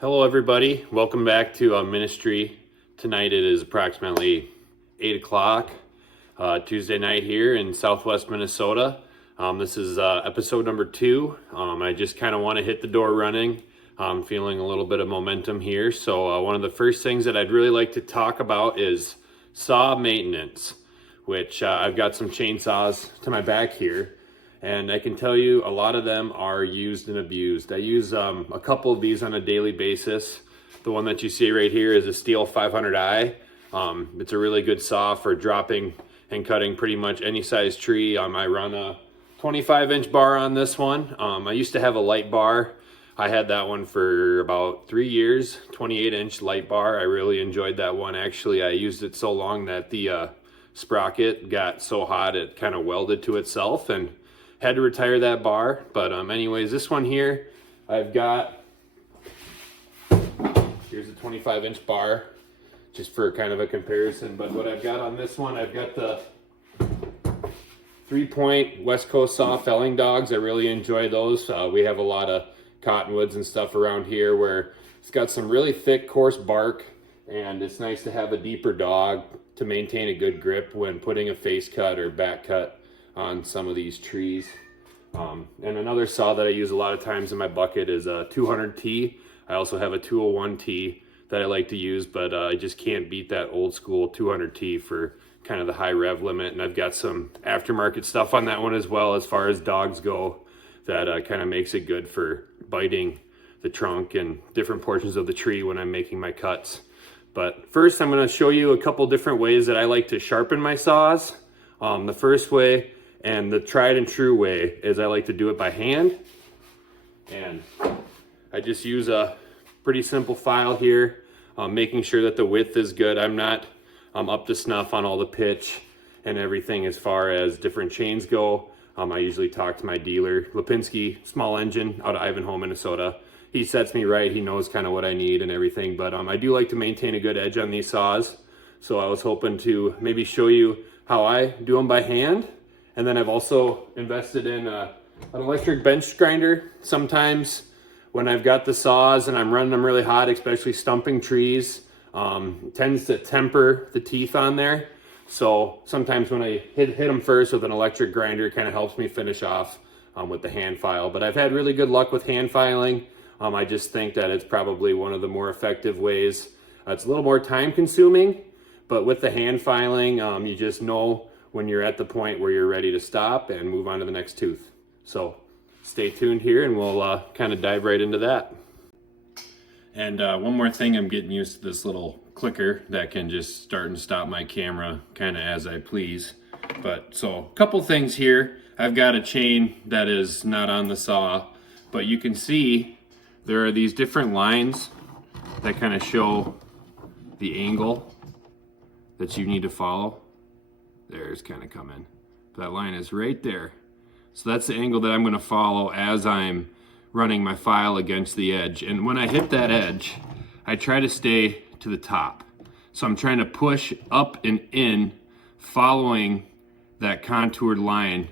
Hello everybody, welcome back to Ministree. Tonight it is approximately 8 o'clock, Tuesday night here in southwest Minnesota. This is episode number 2. I just kind of want to hit the door running. I'm feeling a little bit of momentum here. So one of the first things that I'd really like to talk about is saw maintenance, which I've got some chainsaws to my back here. And I can tell you a lot of them are used and abused. I use a couple of these on a daily basis. The one that you see right here is a Steel 500i. It's a really good saw for dropping and cutting pretty much any size tree. I run a 25-inch bar on this one. I used to have a light bar. I had that one for about 3 years, 28-inch light bar. I really enjoyed that one. Actually, I used it so long that the sprocket got so hot it kind of welded to itself and had to retire that bar. But anyways, this one here, I've got, here's a 25-inch bar, just for kind of a comparison. But what I've got on this one, I've got the 3-point West Coast saw felling dogs. I really enjoy those. We have a lot of cottonwoods and stuff around here where it's got some really thick, coarse bark, and it's nice to have a deeper dog to maintain a good grip when putting a face cut or back cut on some of these trees. And another saw that I use a lot of times in my bucket is a 200T. I also have a 201T that I like to use, but I just can't beat that old school 200T for kind of the high rev limit. And I've got some aftermarket stuff on that one as well as far as dogs go that kind of makes it good for biting the trunk and different portions of the tree when I'm making my cuts. But first I'm going to show you a couple different ways that I like to sharpen my saws. The first way, and the tried and true way, is I like to do it by hand. And I just use a pretty simple file here, making sure that the width is good. I'm not up to snuff on all the pitch and everything as far as different chains go. I usually talk to my dealer, Lipinski Small Engine out of Ivanhoe, Minnesota. He sets me right. He knows kind of what I need and everything. But I do like to maintain a good edge on these saws. So I was hoping to maybe show you how I do them by hand. And then I've also invested in an electric bench grinder. Sometimes when I've got the saws and I'm running them really hot, especially stumping trees, it tends to temper the teeth on there. So sometimes when I hit them first with an electric grinder, it kind of helps me finish off with the hand file. But I've had really good luck with hand filing. I just think that it's probably one of the more effective ways. It's a little more time consuming, but with the hand filing, you just know when you're at the point where you're ready to stop and move on to the next tooth. So stay tuned here and we'll kind of dive right into that. And one more thing, I'm getting used to this little clicker that can just start and stop my camera kind of as I please. But so a couple things here. I've got a chain that is not on the saw, but you can see there are these different lines that kind of show the angle that you need to follow. There's kind of coming. That line is right there. So that's the angle that I'm going to follow as I'm running my file against the edge. And when I hit that edge, I try to stay to the top. So I'm trying to push up and in, following that contoured line.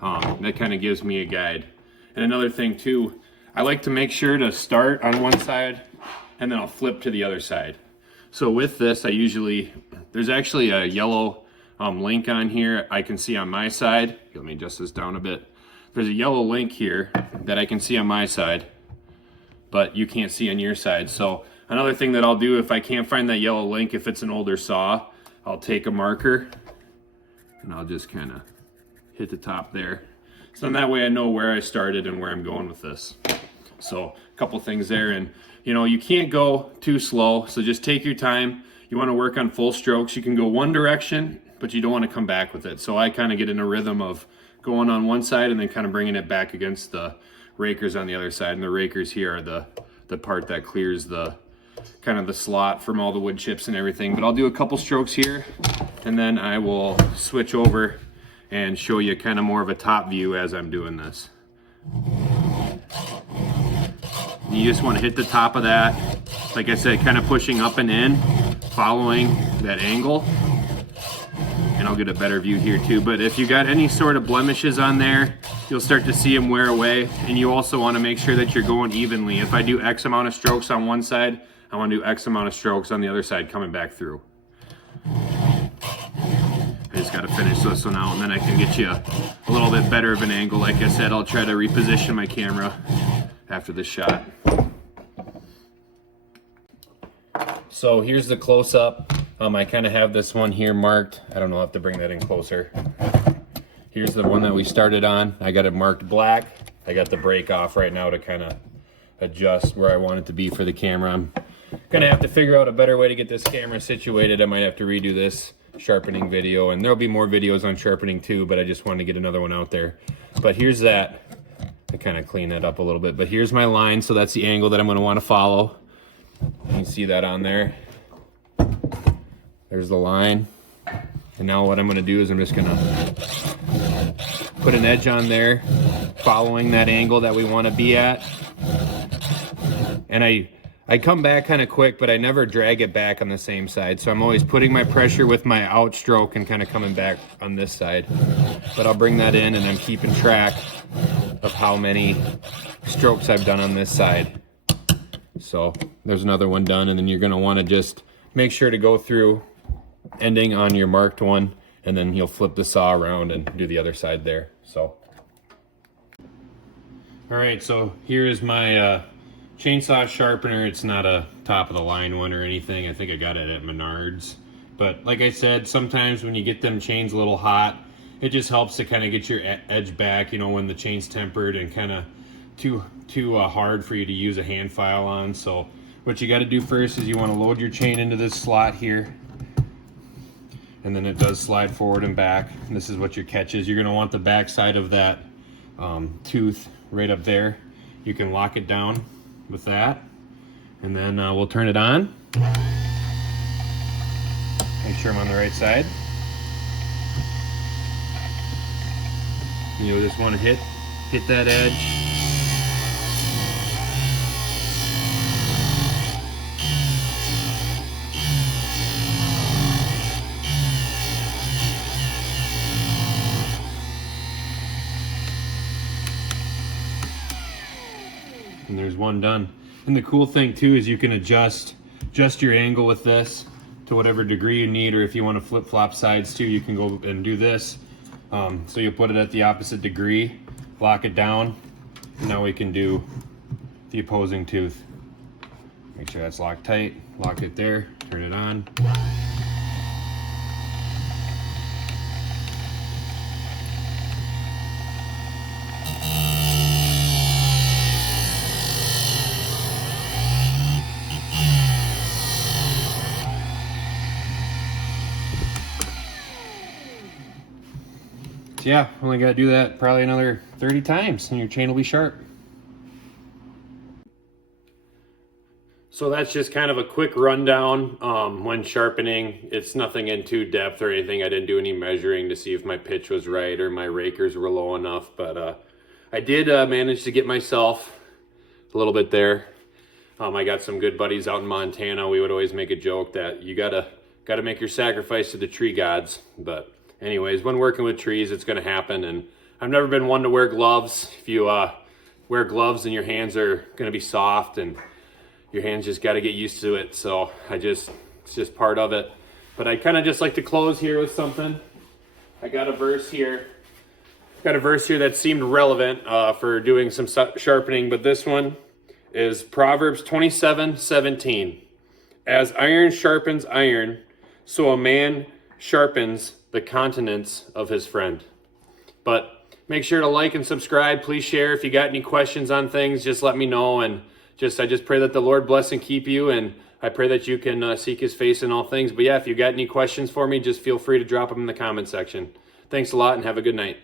That kind of gives me a guide. And another thing too, I like to make sure to start on one side and then I'll flip to the other side. So with this, there's actually a yellow link on here I can see on my side. Let me adjust this down a bit. There's a yellow link here that I can see on my side, but you can't see on your side. So another thing that I'll do if I can't find that yellow link, if it's an older saw, I'll take a marker and I'll just kind of hit the top there. So in that way I know where I started and where I'm going with this. So a couple things there, and you can't go too slow, so just take your time. You want to work on full strokes. You can go one direction, but you don't want to come back with it. So I kind of get in a rhythm of going on one side and then kind of bringing it back against the rakers on the other side. And the rakers here are the part that clears the kind of the slot from all the wood chips and everything. But I'll do a couple strokes here and then I will switch over and show you kind of more of a top view as I'm doing this. You just want to hit the top of that. Like I said, kind of pushing up and in, following that angle. And I'll get a better view here too. But if you got any sort of blemishes on there, you'll start to see them wear away. And you also want to make sure that you're going evenly. If I do X amount of strokes on one side, I want to do X amount of strokes on the other side coming back through. I just got to finish this one out, and then I can get you a little bit better of an angle. Like I said, I'll try to reposition my camera after this shot. So here's the close-up. I kind of have this one here marked. I don't know, I'll have to bring that in closer. Here's the one that we started on. I got it marked black. I got the brake off right now to kind of adjust where I want it to be for the camera. I'm gonna have to figure out a better way to get this camera situated. I might have to redo this sharpening video, and there'll be more videos on sharpening too, but I just wanted to get another one out there. But here's that. I kind of clean that up a little bit, but here's my line, so that's the angle that I'm gonna want to follow. You can see that on there. There's the line. And now what I'm gonna do is I'm just gonna put an edge on there, following that angle that we want to be at. And I come back kind of quick, but I never drag it back on the same side. So I'm always putting my pressure with my outstroke and kind of coming back on this side. But I'll bring that in, and I'm keeping track of how many strokes I've done on this side. So there's another one done, and then you're gonna wanna just make sure to go through, ending on your marked one, and then you'll flip the saw around and do the other side there. So, all right, so here is my chainsaw sharpener. It's not a top of the line one or anything. I think I got it at Menards. But like I said, sometimes when you get them chains a little hot, it just helps to kind of get your edge back, you know, when the chain's tempered and kind of too hard for you to use a hand file on. So what you got to do first is you want to load your chain into this slot here, and then it does slide forward and back. And this is what your catch is. You're going to want the back side of that tooth right up there. You can lock it down with that, and then we'll turn it on. Make sure I'm on the right side. You'll just want to hit that edge. And there's one done. And the cool thing too is you can adjust your angle with this to whatever degree you need, or if you want to flip-flop sides too, you can go and do this. So you put it at the opposite degree, lock it down, and now we can do the opposing tooth. Make sure that's locked tight, lock it there, turn it on. So yeah, only got to do that probably another 30 times and your chain will be sharp. So that's just kind of a quick rundown when sharpening. It's nothing in too depth or anything. I didn't do any measuring to see if my pitch was right or my rakers were low enough, but I did manage to get myself a little bit there. I got some good buddies out in Montana. We would always make a joke that you gotta make your sacrifice to the tree gods, but anyways, when working with trees, it's going to happen. And I've never been one to wear gloves. If you wear gloves, then your hands are going to be soft, and your hands just got to get used to it. So it's just part of it. But I kind of just like to close here with something. I got a verse here. That seemed relevant for doing some sharpening, but this one is Proverbs 27:17. As iron sharpens iron, so a man sharpens the countenance of his friend. But make sure to like and subscribe. Please share. If you got any questions on things, just let me know. And I just pray that the Lord bless and keep you. And I pray that you can seek his face in all things. But yeah, if you got any questions for me, just feel free to drop them in the comment section. Thanks a lot and have a good night.